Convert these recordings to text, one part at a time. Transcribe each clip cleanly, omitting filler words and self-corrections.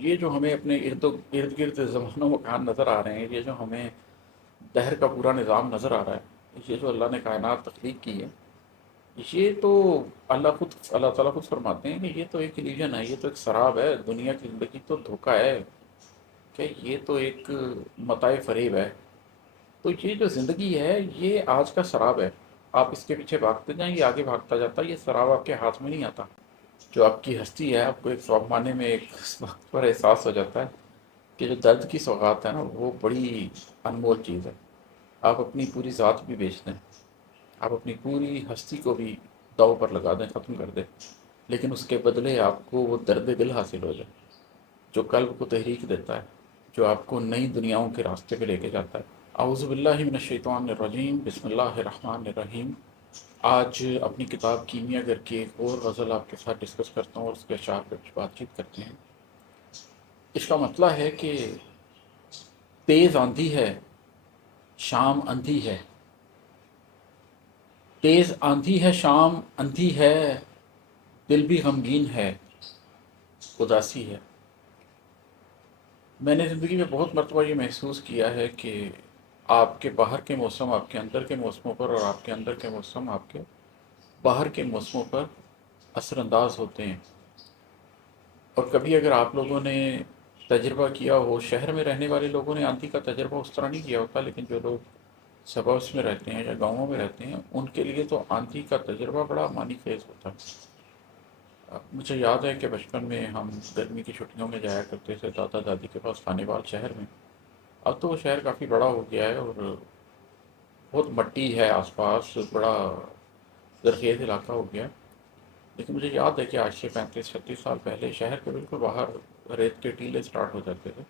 یہ جو ہمیں اپنے ارد گرد زمان و مکان نظر آ رہے ہیں، یہ جو ہمیں دہر کا پورا نظام نظر آ رہا ہے، یہ جو اللہ نے کائنات تخلیق کی ہے، یہ تو اللہ تعالیٰ خود فرماتے ہیں کہ یہ تو ایک ایلیوژن ہے، یہ تو ایک سراب ہے، دنیا کی زندگی تو دھوکہ ہے، کہ یہ تو ایک متاع فریب ہے۔ تو یہ جو زندگی ہے یہ آج کا سراب ہے، آپ اس کے پیچھے بھاگتے جائیں، یہ آگے بھاگتا جاتا ہے، یہ سراب آپ کے ہاتھ میں نہیں آتا۔ جو آپ کی ہستی ہے، آپ کو ایک سوابمانے میں ایک وقت پر احساس ہو جاتا ہے کہ جو درد کی سوغات ہے نا، وہ بڑی انمول چیز ہے۔ آپ اپنی پوری ذات بھی بیچ دیں، آپ اپنی پوری ہستی کو بھی داؤ پر لگا دیں، ختم کر دیں، لیکن اس کے بدلے آپ کو وہ درد دل حاصل ہو جائے جو قلب کو تحریک دیتا ہے، جو آپ کو نئی دنیاؤں کے راستے پہ لے کے جاتا ہے۔ اعوذ باللہ من الشیطان الرجیم، بسم اللہ الرحمن الرحیم۔ آج اپنی کتاب کیمیا گھر کی ایک اور غزل آپ کے ساتھ ڈسکس کرتا ہوں اور اس کے اشعار پہ کچھ بات چیت کرتے ہیں۔ اس کا مسئلہ ہے کہ تیز آندھی ہے، شام اندھی ہے، تیز آندھی ہے، شام اندھی ہے، دل بھی غمگین ہے، اداسی ہے۔ میں نے زندگی میں بہت مرتبہ یہ محسوس کیا ہے کہ آپ کے باہر کے موسم آپ کے اندر کے موسموں پر، اور آپ کے اندر کے موسم آپ کے باہر کے موسموں پر اثر انداز ہوتے ہیں۔ اور کبھی اگر آپ لوگوں نے تجربہ کیا ہو، شہر میں رہنے والے لوگوں نے آندھی کا تجربہ اس طرح نہیں کیا ہوتا، لیکن جو لوگ سبربس میں رہتے ہیں یا گاؤں میں رہتے ہیں، ان کے لیے تو آندھی کا تجربہ بڑا معنی خیز ہوتا ہے۔ مجھے یاد ہے کہ بچپن میں ہم گرمی کی چھٹیوں میں جایا کرتے تھے دادا دادی کے پاس خانے وال شہر میں۔ اب تو وہ شہر کافی بڑا ہو گیا ہے اور بہت مٹی ہے آس پاس، بڑا زرخیز علاقہ ہو گیا ہے۔ لیکن مجھے یاد ہے کہ آج سے 35-36 سال پہلے شہر کے بالکل باہر ریت کے ٹیلے سٹارٹ ہو جاتے تھے،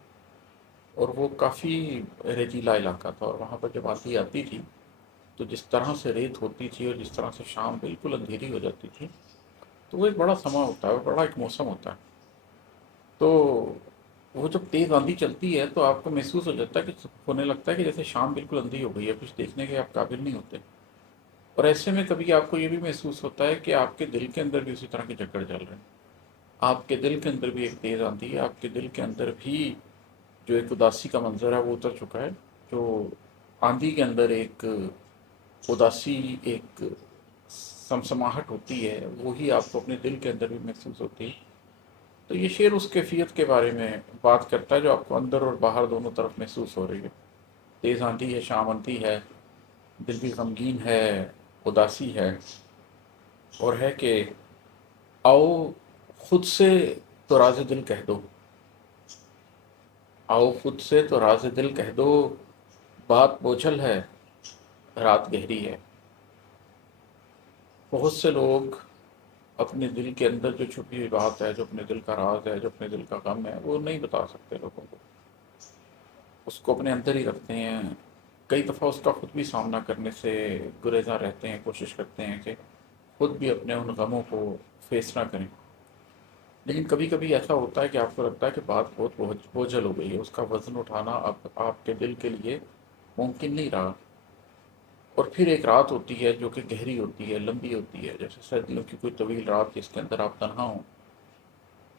اور وہ کافی ریتیلا علاقہ تھا، اور وہاں پر جب آندھی آتی تھی تو جس طرح سے ریت ہوتی تھی اور جس طرح سے شام بالکل اندھیری ہو جاتی تھی، تو وہ ایک بڑا سما ہوتا ہے، وہ بڑا ایک موسم ہوتا ہے۔ تو وہ جب تیز آندھی چلتی ہے تو آپ کو محسوس ہو جاتا ہے کہ ہونے لگتا ہے کہ جیسے شام بالکل اندھی ہو گئی ہے، کچھ دیکھنے کے آپ قابل نہیں ہوتے۔ اور ایسے میں کبھی آپ کو یہ بھی محسوس ہوتا ہے کہ آپ کے دل کے اندر بھی اسی طرح کے چکر چل رہے ہیں، آپ کے دل کے اندر بھی ایک تیز آندھی ہے، آپ کے دل کے اندر بھی جو ایک اداسی کا منظر ہے وہ اتر چکا ہے۔ جو آندھی کے اندر ایک اداسی، ایک سمسماہٹ ہوتی ہے، وہی آپ کو اپنے دل کے اندر بھی محسوس ہوتی ہے۔ تو یہ شعر اس کیفیت کے بارے میں بات کرتا ہے جو آپ کو اندر اور باہر دونوں طرف محسوس ہو رہی ہے۔ تیز آندھی ہے، شام آندھی ہے، دل بھی غمگین ہے، اداسی ہے، اور ہے کہ آؤ خود سے تو راز دل کہہ دو، آؤ خود سے تو راز دل کہہ دو، بات بوجھل ہے، رات گہری ہے۔ بہت سے لوگ اپنے دل کے اندر جو چھپی ہوئی بات ہے، جو اپنے دل کا راز ہے، جو اپنے دل کا غم ہے، وہ نہیں بتا سکتے لوگوں کو، اس کو اپنے اندر ہی رکھتے ہیں۔ کئی دفعہ اس کا خود بھی سامنا کرنے سے گریزاں رہتے ہیں، کوشش کرتے ہیں کہ خود بھی اپنے ان غموں کو فیس نہ کریں۔ لیکن کبھی کبھی ایسا ہوتا ہے کہ آپ کو لگتا ہے کہ بات بہت بوجھل ہو گئی ہے، اس کا وزن اٹھانا اب آپ کے دل کے لیے ممکن نہیں رہا۔ اور پھر ایک رات ہوتی ہے جو کہ گہری ہوتی ہے، لمبی ہوتی ہے، جیسے سردیوں کی کوئی طویل رات جس کے اندر آپ تنہا ہوں۔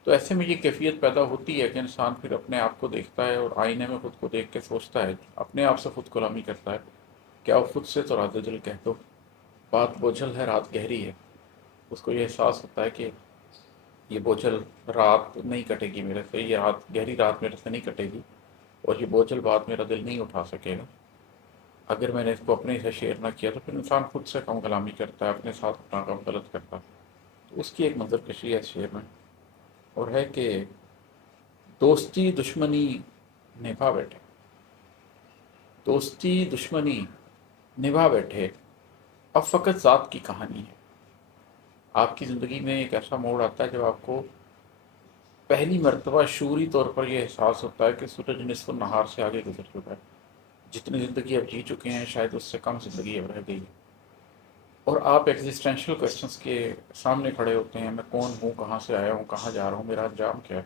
تو ایسے میں یہ کیفیت پیدا ہوتی ہے کہ انسان پھر اپنے آپ کو دیکھتا ہے اور آئینے میں خود کو دیکھ کے سوچتا ہے، اپنے آپ سے خود غلامی کرتا ہے کہ آؤ خود سے تو راز دل کہہ دو، بات بوجھل ہے، رات گہری ہے۔ اس کو یہ احساس ہوتا ہے کہ یہ بوجھل رات نہیں کٹے گی میرے سے، یہ رات گہری رات میرے سے نہیں کٹے گی، اور یہ بوجھل بات میرا دل نہیں اٹھا سکے گا۔ اگر میں نے اس کو اپنے سے شیئر نہ کیا تو پھر انسان خود سے کم کلامی کرتا ہے، اپنے ساتھ اپنا کم غلط کرتا ہے۔ تو اس کی ایک منظر کشی ہے اس شعر میں، اور ہے کہ دوستی دشمنی نبھا بیٹھے، دوستی دشمنی نبھا بیٹھے، اب فقط ذات کی کہانی ہے۔ آپ کی زندگی میں ایک ایسا موڑ آتا ہے جب آپ کو پہلی مرتبہ شعوری طور پر یہ احساس ہوتا ہے کہ سورج نصف النہار سے آگے گزر چکا ہے، جتنی زندگی اب جی چکے ہیں شاید اس سے کم زندگی اب رہ گئی ہے، اور آپ ایگزسٹینشیل کویسچنس کے سامنے کھڑے ہوتے ہیں، میں کون ہوں، کہاں سے آیا ہوں، کہاں جا رہا ہوں، میرا انجام کیا ہے۔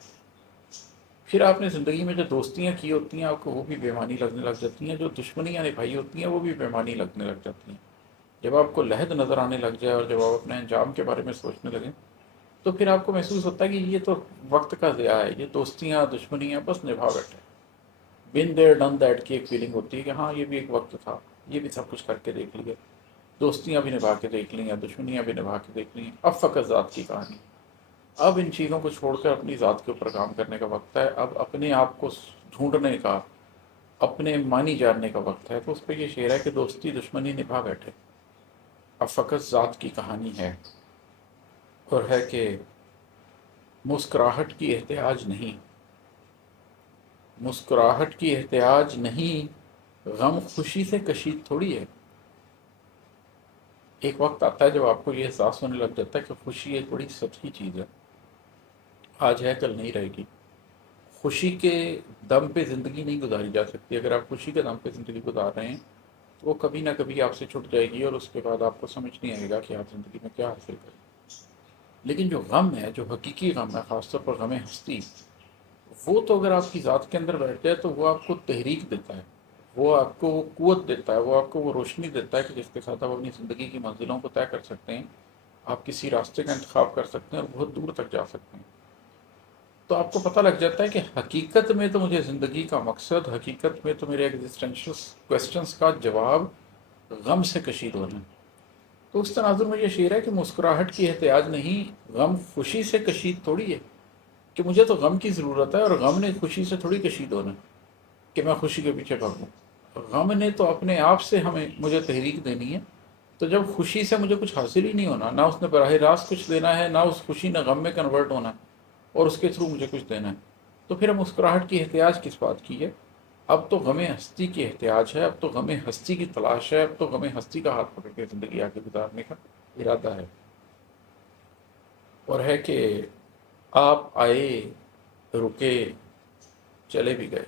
پھر آپ نے زندگی میں جو دوستیاں کی ہوتی ہیں آپ کو وہ بھی بےمانی لگنے لگ جاتی ہیں، جو دشمنیاں نبھائی ہوتی ہیں وہ بھی بےمانی لگنے لگ جاتی ہیں۔ جب آپ کو لحد نظر آنے لگ جائے اور جب آپ اپنے انجام کے بارے میں سوچنے لگیں تو پھر آپ کو محسوس ہوتا ہے کہ یہ تو وقت کا ضیاع ہے، یہ دوستیاں دشمنیاں بس نبھا بیٹھے، بن دیر ڈن دیٹ کی ایک فیلنگ ہوتی ہے کہ ہاں یہ بھی ایک وقت تھا، یہ بھی سب کچھ کر کے دیکھ لیے، دوستیاں بھی نبھا کے دیکھ لی ہیں، دشمنیاں بھی نبھا کے دیکھ لی ہیں، اب فقط ذات کی کہانی، اب ان چیزوں کو چھوڑ کر اپنی ذات کے اوپر کام کرنے کا وقت ہے، اب اپنے آپ کو ڈھونڈنے کا، اپنے معنی جاننے کا وقت ہے۔ تو اس پہ یہ شعر ہے کہ دوستی دشمنی نبھا بیٹھے، اب فقط ذات کی کہانی ہے، اور ہے کہ مسکراہٹ کی احتیاج نہیں، مسکراہٹ کی احتیاج نہیں، غم خوشی سے کشید تھوڑی ہے۔ ایک وقت آتا ہے جب آپ کو یہ احساس ہونے لگ جاتا ہے کہ خوشی ایک بڑی سطحی چیز ہے، آج ہے کل نہیں رہے گی۔ خوشی کے دم پہ زندگی نہیں گزاری جا سکتی، اگر آپ خوشی کے دم پہ زندگی گزار رہے ہیں تو وہ کبھی نہ کبھی آپ سے چھٹ جائے گی، اور اس کے بعد آپ کو سمجھ نہیں آئے گا کہ آپ زندگی میں کیا حاصل کریں۔ لیکن جو غم ہے، جو حقیقی غم ہے، خاص طور پر غم ہستی، وہ تو اگر آپ کی ذات کے اندر بیٹھ جائے تو وہ آپ کو تحریک دیتا ہے، وہ آپ کو وہ قوت دیتا ہے، وہ آپ کو وہ روشنی دیتا ہے کہ جس کے ساتھ آپ اپنی زندگی کی منزلوں کو طے کر سکتے ہیں، آپ کسی راستے کا انتخاب کر سکتے ہیں اور بہت دور تک جا سکتے ہیں۔ تو آپ کو پتہ لگ جاتا ہے کہ حقیقت میں تو مجھے زندگی کا مقصد، حقیقت میں تو میرے ایگزسٹینشل کویسچنس کا جواب غم سے کشید ہونا ہے۔ تو اس تناظر میں یہ شعر ہے کہ مسکراہٹ کی احتیاج نہیں، غم خوشی سے کشید تھوڑی ہے، کہ مجھے تو غم کی ضرورت ہے اور غم نے خوشی سے تھوڑی کشید ہونا ہے کہ میں خوشی کے پیچھے بھاگوں۔ غم نے تو اپنے آپ سے مجھے تحریک دینی ہے۔ تو جب خوشی سے مجھے کچھ حاصل ہی نہیں ہونا، نہ اس نے براہ راست کچھ دینا ہے، نہ اس خوشی نے غم میں کنورٹ ہونا ہے اور اس کے تھرو مجھے کچھ دینا ہے، تو پھر اب مسکراہٹ کی احتیاج کس بات کی ہے؟ اب تو غم ہستی کی احتیاج ہے، اب تو غم ہستی کی تلاش ہے، اب تو غم ہستی کا ہاتھ پکڑ کے زندگی آگے گزارنے کا ارادہ ہے۔ اور ہے کہ آپ آئے رکے چلے بھی گئے،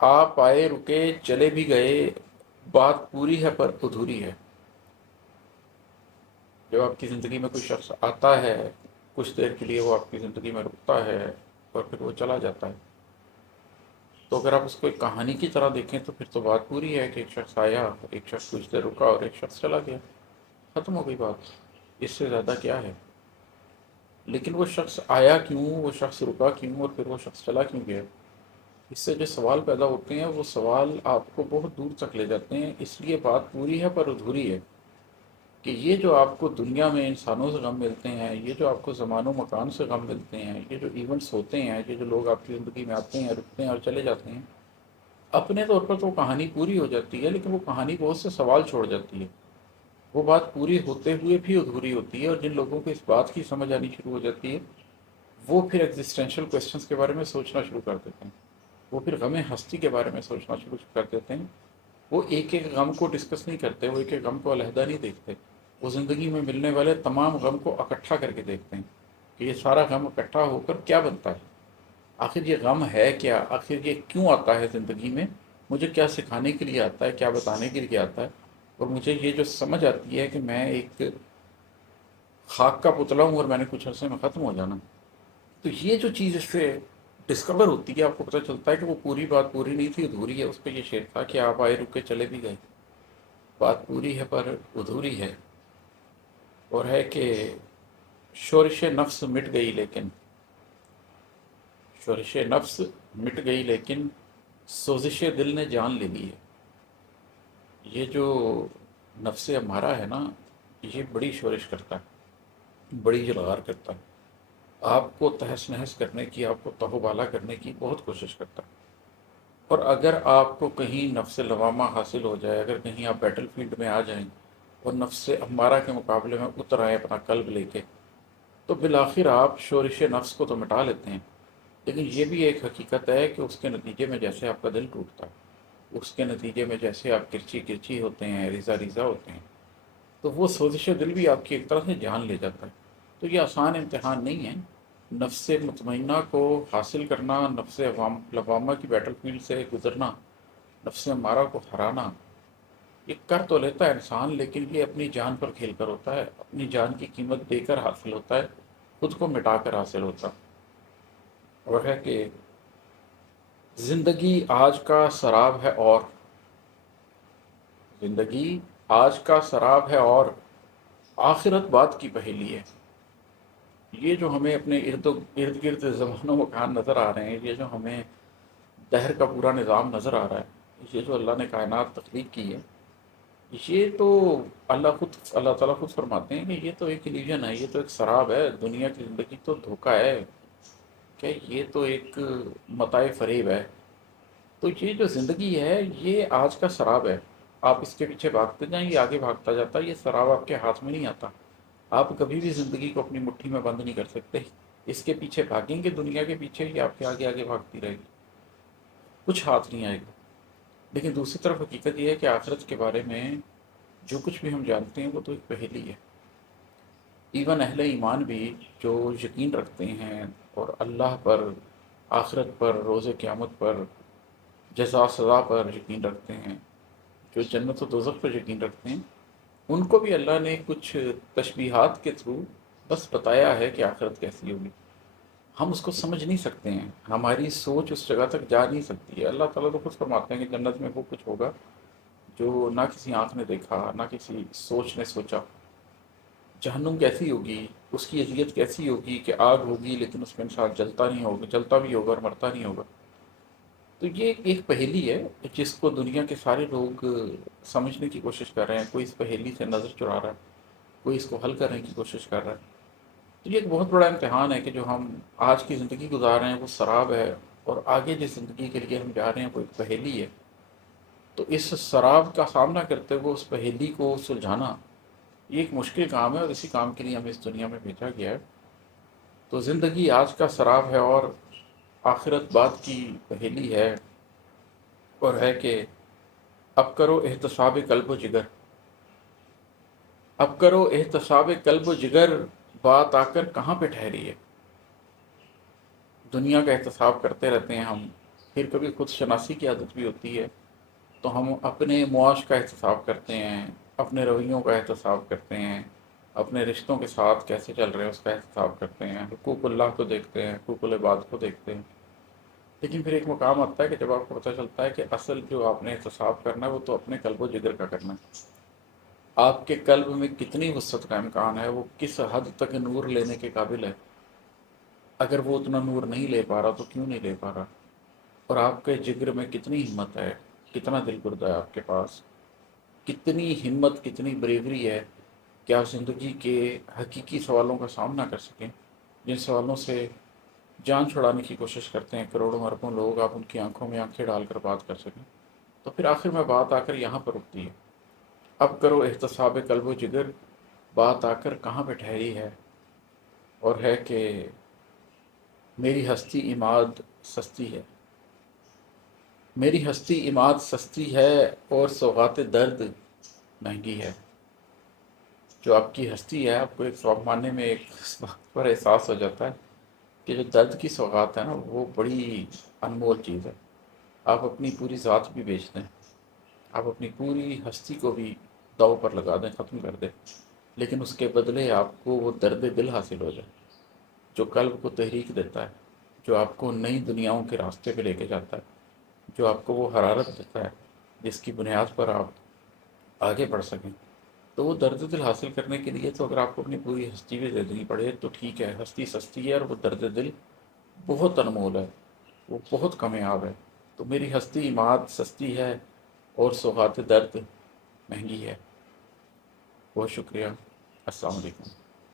آپ آئے رکے چلے بھی گئے، بات پوری ہے پر ادھوری ہے۔ جب آپ کی زندگی میں کوئی شخص آتا ہے، کچھ دیر کے لیے وہ آپ کی زندگی میں رکتا ہے اور پھر وہ چلا جاتا ہے، تو اگر آپ اس کو ایک کہانی کی طرح دیکھیں تو پھر تو بات پوری ہے کہ ایک شخص آیا، ایک شخص کچھ دیر رکا اور ایک شخص چلا گیا، ختم ہو گئی بات، اس سے زیادہ کیا ہے؟ لیکن وہ شخص آیا کیوں، وہ شخص رکا کیوں، اور پھر وہ شخص چلا کیوں گیا؟ اس سے جو سوال پیدا ہوتے ہیں وہ سوال آپ کو بہت دور تک لے جاتے ہیں۔ اس لیے بات پوری ہے پر ادھوری ہے کہ یہ جو آپ کو دنیا میں انسانوں سے غم ملتے ہیں، یہ جو آپ کو زمان و مکان سے غم ملتے ہیں، یہ جو ایونٹس ہوتے ہیں، یہ جو لوگ آپ کی زندگی میں آتے ہیں، رکتے ہیں اور چلے جاتے ہیں، اپنے طور پر تو وہ کہانی پوری ہو جاتی ہے، لیکن وہ کہانی بہت سے سوال چھوڑ جاتی ہے۔ وہ بات پوری ہوتے ہوئے بھی ادھوری ہوتی ہے، اور جن لوگوں کو اس بات کی سمجھ آنی شروع ہو جاتی ہے وہ پھر ایگزسٹینشل کویسچنس کے بارے میں سوچنا شروع کر دیتے ہیں، وہ پھر غم ہستی کے بارے میں سوچنا شروع کر دیتے ہیں۔ وہ ایک ایک غم کو ڈسکس نہیں کرتے، وہ ایک ایک غم کو علیحدہ نہیں دیکھتے، وہ زندگی میں ملنے والے تمام غم کو اکٹھا کر کے دیکھتے ہیں کہ یہ سارا غم اکٹھا ہو کر کیا بنتا ہے، آخر یہ غم ہے کیا، آخر یہ کیوں آتا ہے زندگی میں، مجھے کیا سکھانے کے لیے آتا ہے، کیا بتانے کے لیے آتا ہے، اور مجھے یہ جو سمجھ آتی ہے کہ میں ایک خاک کا پتلا ہوں اور میں نے کچھ عرصے میں ختم ہو جانا۔ تو یہ جو چیز اس سے ڈسکور ہوتی ہے، آپ کو پتہ چلتا ہے کہ وہ پوری بات پوری نہیں تھی، ادھوری ہے۔ اس پہ یہ شعر تھا کہ آپ آئے رکے چلے بھی گئے، بات پوری ہے پر ادھوری ہے۔ اور ہے کہ شورش نفس مٹ گئی لیکن، شورش نفس مٹ گئی لیکن سوزش دل نے جان لے لی ہے۔ یہ جو نفس ہمارا ہے نا، یہ بڑی شورش کرتا ہے، بڑی جلغار کرتا ہے، آپ کو تہس نہس کرنے کی، آپ کو تہو بالا کرنے کی بہت کوشش کرتا ہے۔ اور اگر آپ کو کہیں نفس لوامہ حاصل ہو جائے، اگر کہیں آپ بیٹل فیلڈ میں آ جائیں اور نفس امارہ کے مقابلے میں اتر آئیں اپنا قلب لے کے، تو بالآخر آپ شورش نفس کو تو مٹا لیتے ہیں، لیکن یہ بھی ایک حقیقت ہے کہ اس کے نتیجے میں جیسے آپ کا دل ٹوٹتا ہے، اس کے نتیجے میں جیسے آپ کرچی کرچی ہوتے ہیں، ریزہ ریزہ ہوتے ہیں، تو وہ سوزش دل بھی آپ کی ایک طرح سے جان لے جاتا ہے۔ تو یہ آسان امتحان نہیں ہے، نفس مطمئنہ کو حاصل کرنا، نفس لوامہ کی بیٹل فیلڈ سے گزرنا، نفس امارہ کو ہرانا، یہ کر تو لیتا ہے انسان، لیکن یہ اپنی جان پر کھیل کر ہوتا ہے، اپنی جان کی قیمت دے کر حاصل ہوتا ہے، خود کو مٹا کر حاصل ہوتا ہے۔ اور ہے کہ زندگی آج کا سراب ہے، اور زندگی آج کا سراب ہے، اور آخرت بات کی پہیلی ہے۔ یہ جو ہمیں اپنے ارد گرد زمان و مکان نظر آ رہے ہیں، یہ جو ہمیں دہر کا پورا نظام نظر آ رہا ہے، یہ جو اللہ نے کائنات تخلیق کی ہے، یہ تو اللہ تعالیٰ خود فرماتے ہیں کہ یہ تو ایک ایلیوژن ہے، یہ تو ایک سراب ہے، دنیا کی زندگی تو دھوکہ ہے، کہ یہ تو ایک متاع فریب ہے۔ تو یہ جو زندگی ہے یہ آج کا سراب ہے، آپ اس کے پیچھے بھاگتے جائیں، یہ آگے بھاگتا جاتا ہے، یہ سراب آپ کے ہاتھ میں نہیں آتا، آپ کبھی بھی زندگی کو اپنی مٹھی میں بند نہیں کر سکتے، اس کے پیچھے بھاگیں گے، دنیا کے پیچھے یہ آپ کے آگے آگے بھاگتی رہے گی، کچھ ہاتھ نہیں آئے گا۔ لیکن دوسری طرف حقیقت یہ ہے کہ آخرت کے بارے میں جو کچھ بھی ہم جانتے ہیں وہ تو ایک پہیلی ہے۔ ایون اہل ایمان بھی جو یقین رکھتے ہیں اور اللہ پر، آخرت پر، روز قیامت پر، جزا سزا پر یقین رکھتے ہیں، جو جنت و دوزخ پر یقین رکھتے ہیں، ان کو بھی اللہ نے کچھ تشبیہات کے تھرو بس بتایا ہے کہ آخرت کیسی ہوگی۔ ہم اس کو سمجھ نہیں سکتے ہیں، ہماری سوچ اس جگہ تک جا نہیں سکتی ہے۔ اللہ تعالیٰ تو خود فرماتے ہیں کہ جنت میں وہ کچھ ہوگا جو نہ کسی آنکھ نے دیکھا، نہ کسی سوچ نے سوچا۔ جہنم کیسی ہوگی، اس کی اذیت کیسی ہوگی کہ آگ ہوگی لیکن اس میں انسان جلتا نہیں ہوگا، جلتا بھی ہوگا اور مرتا نہیں ہوگا۔ تو یہ ایک پہیلی ہے جس کو دنیا کے سارے لوگ سمجھنے کی کوشش کر رہے ہیں، کوئی اس پہیلی سے نظر چرا رہا ہے، کوئی اس کو حل کرنے کی کوشش کر رہا ہے۔ تو یہ ایک بہت بڑا امتحان ہے کہ جو ہم آج کی زندگی گزار رہے ہیں وہ سراب ہے، اور آگے جس زندگی کے لیے ہم جا رہے ہیں وہ ایک پہیلی ہے۔ تو اس سراب کا سامنا کرتے ہوئے اس پہیلی کو سلجھانا یہ ایک مشکل کام ہے، اور اسی کام کے لیے ہمیں اس دنیا میں بھیجا گیا ہے۔ تو زندگی آج کا سراب ہے اور آخرت بعد کی پہیلی ہے، اور ہے کہ اب کرو احتساب قلب و جگر، اب کرو احتساب قلب و جگر، بات آ کر کہاں پہ ٹھہری ہے۔ دنیا کا احتساب کرتے رہتے ہیں ہم، پھر کبھی خود شناسی کی عادت بھی ہوتی ہے، تو ہم اپنے معاش کا احتساب کرتے ہیں، اپنے رویوں کا احتساب کرتے ہیں، اپنے رشتوں کے ساتھ کیسے چل رہے ہیں اس کا احتساب کرتے ہیں، حقوق اللہ کو دیکھتے ہیں، حقوق العباد کو دیکھتے ہیں۔ لیکن پھر ایک مقام آتا ہے کہ جب آپ کو پتہ چلتا ہے کہ اصل جو آپ نے احتساب کرنا ہے وہ تو اپنے قلب و جگر کا کرنا ہے، آپ کے قلب میں کتنی وسعت کا امکان ہے، وہ کس حد تک نور لینے کے قابل ہے۔ اگر وہ اتنا نور نہیں لے پا رہا تو کیوں نہیں لے پا رہا، اور آپ کے جگر میں کتنی ہمت ہے، کتنا دل گردہ ہے آپ کے پاس، کتنی ہمت، کتنی بریوری ہے کہ آپ زندگی کے حقیقی سوالوں کا سامنا کر سکیں، جن سوالوں سے جان چھڑانے کی کوشش کرتے ہیں کروڑوں اربوں لوگ، آپ ان کی آنکھوں میں آنکھیں ڈال کر بات کر سکیں۔ تو پھر آخر میں بات آ کر یہاں پر رکتی ہے، اب کرو احتساب قلب و جگر، بات آ کر کہاں پہ ٹھہری ہے، اور ہے کہ میری ہستی عماد سستی ہے، میری ہستی عماد سستی ہے، اور سوغات درد مہنگی ہے۔ جو آپ کی ہستی ہے، آپ کو ایک معنی میں ایک وقت پر احساس ہو جاتا ہے کہ جو درد کی سوغات ہے نا وہ بڑی انمول چیز ہے۔ آپ اپنی پوری ذات بھی بیچ دیں، آپ اپنی پوری ہستی کو بھی داؤ پر لگا دیں، ختم کر دیں، لیکن اس کے بدلے آپ کو وہ درد دل حاصل ہو جائے جو قلب کو تحریک دیتا ہے، جو آپ کو نئی دنیاؤں کے راستے پہ لے کے جاتا ہے، جو آپ کو وہ حرارت دیتا ہے جس کی بنیاد پر آپ آگے بڑھ سکیں۔ تو وہ درد دل حاصل کرنے کے لیے تو اگر آپ کو اپنی پوری ہستی بھی دے دینی پڑے تو ٹھیک ہے، ہستی سستی ہے اور وہ درد دل بہت انمول ہے، وہ بہت کمیاب ہے۔ تو میری ہستی مات سستی ہے، اور سوغات درد مہنگی ہے۔ بہت شکریہ، السلام علیکم۔